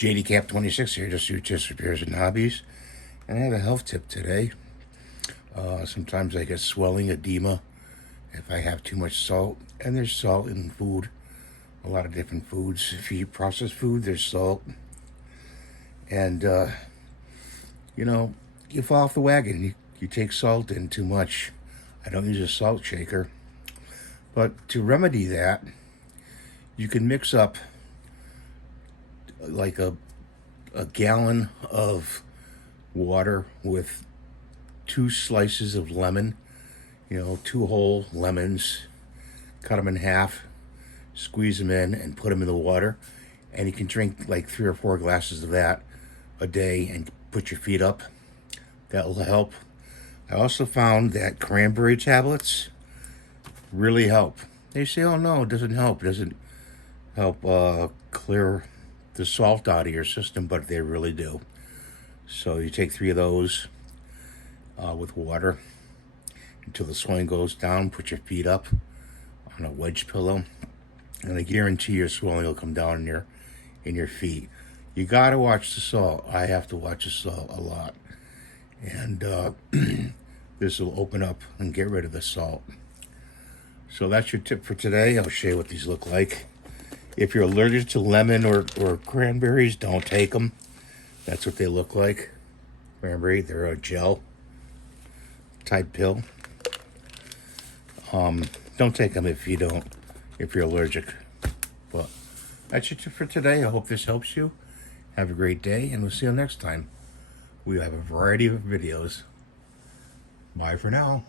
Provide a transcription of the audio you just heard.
JD Cap 26 here, just repairs and hobbies. And I have a health tip today. Sometimes I get swelling, edema, if I have too much salt. And there's salt in food, a lot of different foods. If you eat processed food, there's salt. And, you fall off the wagon. You take salt in too much. I don't use a salt shaker. But to remedy that, you can mix up like a gallon of water with 2 slices of lemon, 2 whole lemons, cut them in half, squeeze them in and put them in the water, and you can drink like 3 or 4 glasses of that a day and put your feet up. That will help. I also found that cranberry tablets really help. They say, oh no, it doesn't help. It doesn't help clear the salt out of your system, but they really do. So you take 3 of those with water until the swelling goes down. Put your feet up on a wedge pillow, and I guarantee your swelling will come down in your feet. You gotta watch the salt. I have to watch the salt a lot, and this will open up and get rid of the salt. So that's your tip for today. I'll show you what these look like. If you're allergic to lemon or cranberries, don't take them. That's what they look like. Cranberry, they're a gel type pill. Don't take them if you're allergic. But that's your tip for today. I hope this helps you. Have a great day, and we'll see you next time. We have a variety of videos. Bye for now.